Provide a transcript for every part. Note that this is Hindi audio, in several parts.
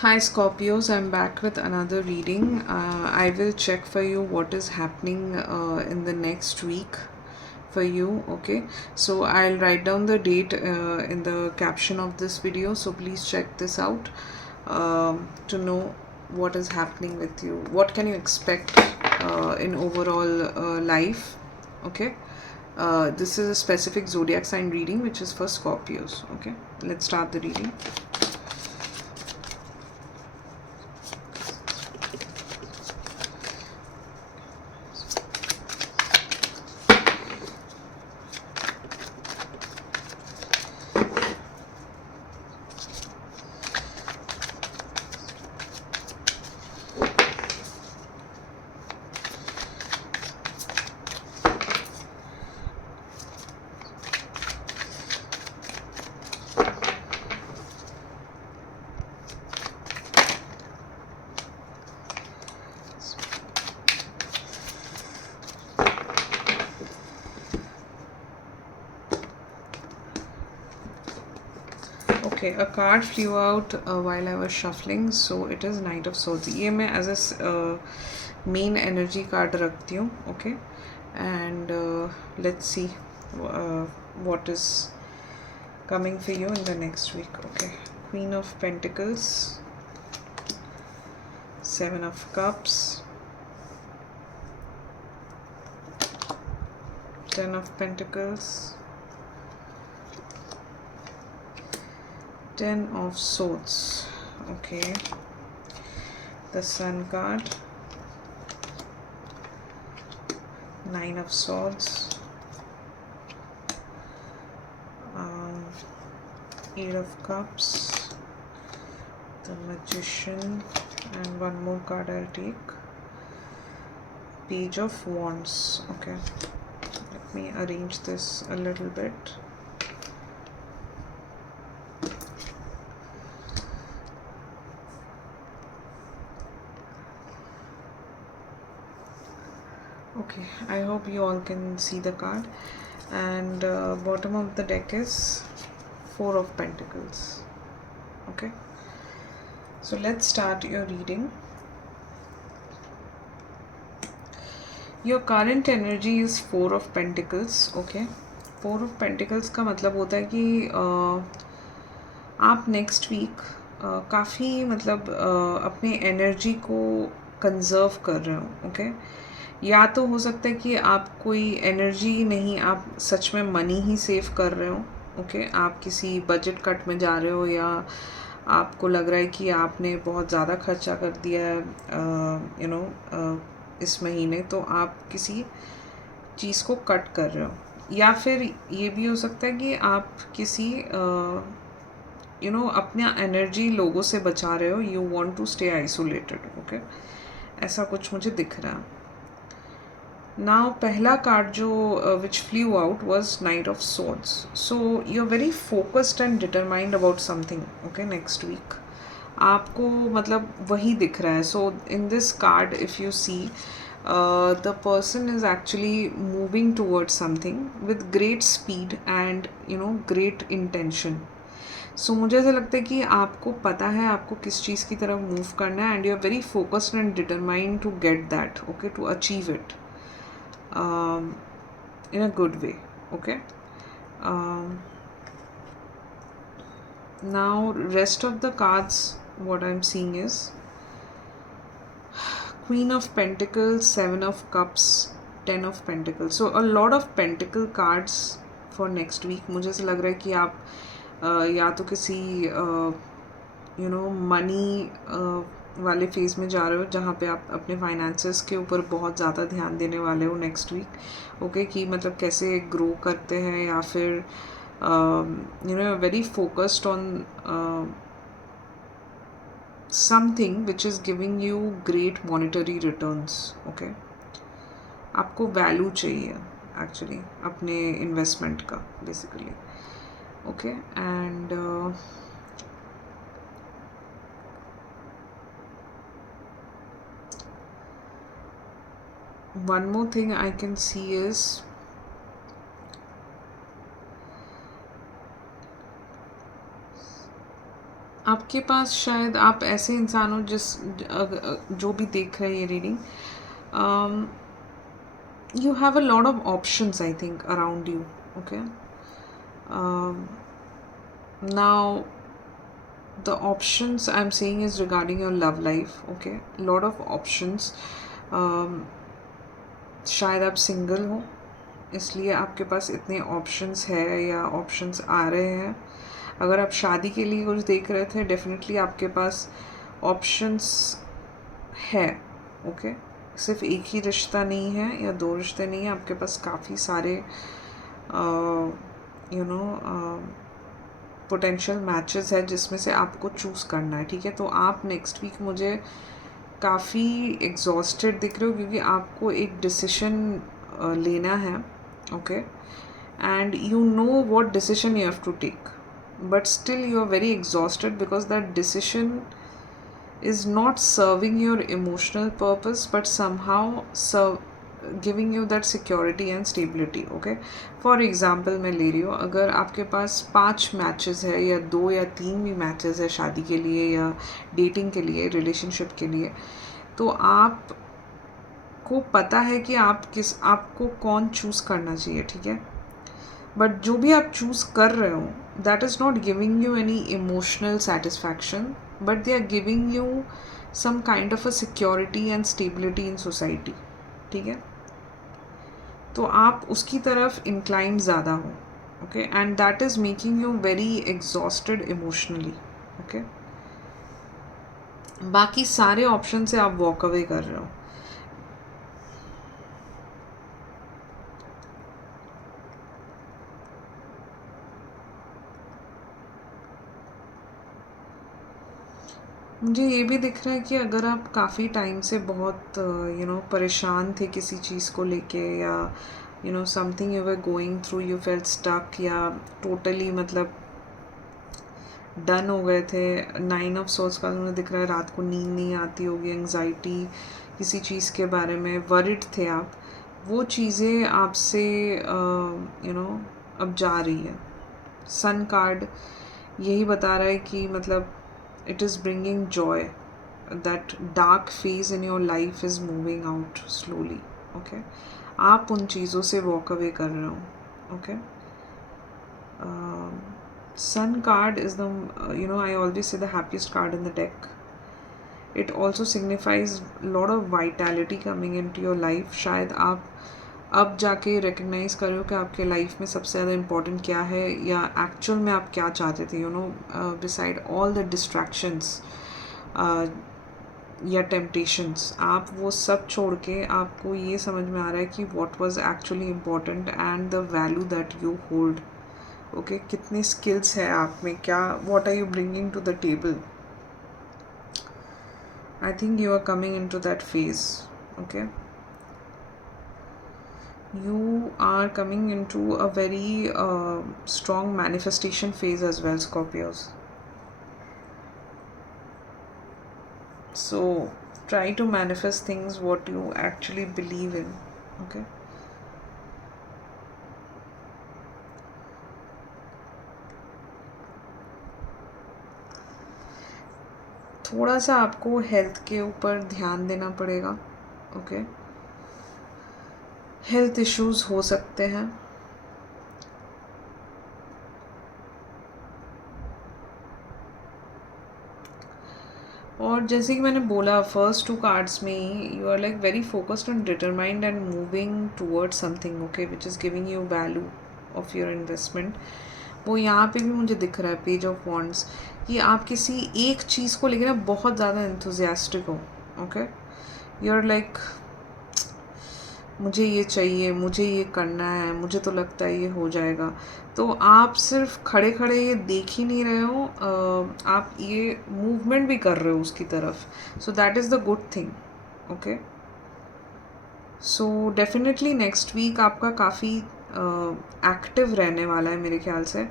Hi Scorpios, I'm back with another reading. I will check for you what is happening in the next week for you. Okay, so I'll write down the date in the caption of this video, so please check this out to know what is happening with you. What can you expect in overall life? Okay, this is a specific zodiac sign reading which is for Scorpios. Okay, let's start the reading. Okay, a card flew out while I was shuffling, so it is Knight of Swords. ये मैं as a main energy card रखती हूँ, okay? And let's see what is coming for you in the next week, okay? Queen of Pentacles, Seven of Cups, Ten of Pentacles, Ten of Swords, okay? The Sun card, Nine of Swords, Eight of Cups, the Magician, and one more card I'll take, Page of Wands. Okay, let me arrange this a little bit. Okay, I hope you all can see the card. And bottom of the deck is Four of Pentacles. Okay, so let's start your reading. Your current energy is Four of Pentacles. Okay, Four of Pentacles का मतलब होता है कि आप नेक्स्ट वीक काफ़ी मतलब अपने एनर्जी को कंजर्व कर रहे हो. ओके, या तो हो सकता है कि आप कोई एनर्जी नहीं, आप सच में मनी ही सेव कर रहे हो. ओके, आप किसी बजट कट में जा रहे हो, या आपको लग रहा है कि आपने बहुत ज़्यादा खर्चा कर दिया है इस महीने, तो आप किसी चीज़ को कट कर रहे हो. या फिर ये भी हो सकता है कि आप किसी अपना एनर्जी लोगों से बचा रहे हो. You want to stay isolated. Okay, ऐसा कुछ मुझे दिख रहा है. नाउ पहला कार्ड जो which flew out was knight of swords. So you are very focused and determined about something. Okay, next week आपको मतलब वही दिख रहा है. So in this card if you see the person is actually moving towards something with great speed and great intention. सो मुझे ऐसा लगता है कि आपको पता है आपको किस चीज़ की तरफ मूव करना है, and you are very focused and determined to get that. Okay, to achieve it in a good way. Okay, now rest of the cards what I'm seeing is Queen of Pentacles, Seven of Cups, Ten of Pentacles. So a lot of Pentacle cards for next week. मुझे ऐसा लग रहा है कि आप या तो किसी मनी वाले फेज़ में जा रहे हो जहाँ पे आप अपने फाइनेंसेस के ऊपर बहुत ज़्यादा ध्यान देने वाले हो नेक्स्ट वीक. ओके, कि मतलब कैसे ग्रो करते हैं, या फिर very focused on something which is giving you great monetary returns. Okay, आपको वैल्यू चाहिए एक्चुअली अपने इन्वेस्टमेंट का basically. Okay, and one more thing I can see is आपके पास शायद आप ऐसे इंसान हो जो भी देख रहे हैं ये reading, you have a lot of options, I think, around you. Okay. um, Now the options I'm saying is regarding your love life. Okay, lot of options. um, शायद आप सिंगल हो इसलिए आपके पास इतने ऑप्शंस है या ऑप्शंस आ रहे हैं. अगर आप शादी के लिए कुछ देख रहे थे, डेफिनेटली आपके पास ऑप्शंस है. ओके, सिर्फ एक ही रिश्ता नहीं है या दो रिश्ते नहीं हैं, आपके पास काफ़ी सारे पोटेंशियल मैचेस है जिसमें से आपको चूज़ करना है. ठीक है, तो आप नेक्स्ट वीक मुझे काफ़ी एग्जॉस्टेड दिख रहे हो क्योंकि आपको एक डिसीजन लेना है. Okay, and you know what decision you have to take, but still you are very exhausted because that decision is not serving your emotional purpose but somehow giving you that security and stability. Okay, for example मैं ले रही हूँ, अगर आपके पास 5 मैचेस है या 2 या 3 भी मैचेस है शादी के लिए या डेटिंग के लिए, रिलेशनशिप के लिए, तो आपको पता है कि आपको कौन चूज़ करना चाहिए. ठीक है, बट जो भी आप चूज़ कर रहे हो that is not giving you any emotional satisfaction, but they are giving you some kind of a security and stability in society. ठीक है, तो आप उसकी तरफ inclined ज़्यादा हो. Okay, and that is making you very exhausted emotionally. Okay, बाकी सारे ऑप्शन से आप वॉक अवे कर रहे हो. मुझे ये भी दिख रहा है कि अगर आप काफ़ी टाइम से बहुत परेशान थे किसी चीज़ को लेके, या something you were going through, you felt stuck, या टोटली मतलब डन हो गए थे. 9 ऑफ सोर्स का मुझे दिख रहा है, रात को नींद नहीं आती होगी, एंग्जाइटी किसी चीज़ के बारे में, वरिड थे आप, वो चीज़ें आपसे अब जा रही है. सन कार्ड यही बता रहा है कि मतलब it is bringing joy, that dark phase in your life is moving out slowly. Okay, आप उन चीज़ों से walk away कर रहे हो. Okay, sun card is the I always say the happiest card in the deck. It also signifies a lot of vitality coming into your life. शायद आप अब जाके रिकग्नाइज करो कि आपके लाइफ में सबसे ज़्यादा इम्पोर्टेंट क्या है, या एक्चुअल में आप क्या चाहते थे. बिसाइड ऑल द डिस्ट्रैक्शंस या टेम्पटेशंस, आप वो सब छोड़ के आपको ये समझ में आ रहा है कि what was actually important and the value that you hold. Okay, कितने स्किल्स है आप में, क्या, what are you bringing to the table. I think you are coming into that phase. Okay, you are coming into a very strong manifestation phase as well, Scorpios. So try to manifest things what you actually believe in. Okay, थोड़ा सा आपको हेल्थ के ऊपर ध्यान देना पड़ेगा. ओके, हेल्थ इश्यूज हो सकते हैं. और जैसे कि मैंने बोला फर्स्ट 2 कार्ड्स में, you are like very focused and determined and moving towards something. Okay, which is giving you value of your investment. वो यहाँ पे भी मुझे दिख रहा है पेज ऑफ वॉन्ड्स, कि आप किसी एक चीज़ को लेकर ना बहुत ज़्यादा एंथुजियास्टिक हो. ओके, यू आर लाइक मुझे ये चाहिए, मुझे ये करना है, मुझे तो लगता है ये हो जाएगा. तो आप सिर्फ खड़े खड़े ये देख ही नहीं रहे हो, आप ये मूवमेंट भी कर रहे हो उसकी तरफ. So that is the good thing. Okay, so definitely next week आपका काफ़ी एक्टिव रहने वाला है मेरे ख्याल से,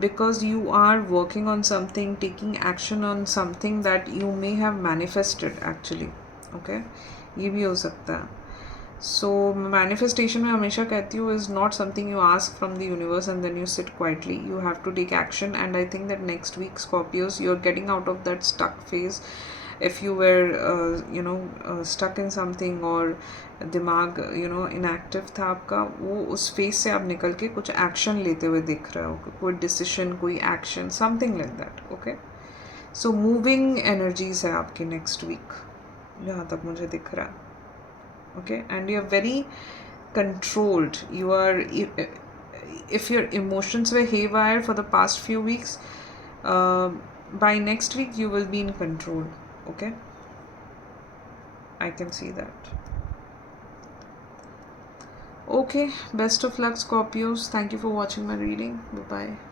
because you are working on something, taking action on something that you may have manifested actually. Okay, ये भी हो सकता है. सो मैनिफेस्टेशन में हमेशा कहती हूँ is not something you ask from the universe and then you sit quietly. You have to take action and I think that next week Scorpios you are getting out of that stuck phase. if you were stuck in something और दिमाग इनएक्टिव था आपका, वो उस फेज से आप निकल के कुछ एक्शन लेते हुए दिख रहे हो, कोई डिसीशन, कोई action, something like that. Okay, so moving energies है आपकी नेक्स्ट वीक जहाँ तक मुझे दिख रहा है. Okay, and you are very controlled. You are, if your emotions were haywire for the past few weeks, by next week you will be in control. Okay, I can see that. Okay, best of luck Scorpios. Thank you for watching my reading. Bye bye.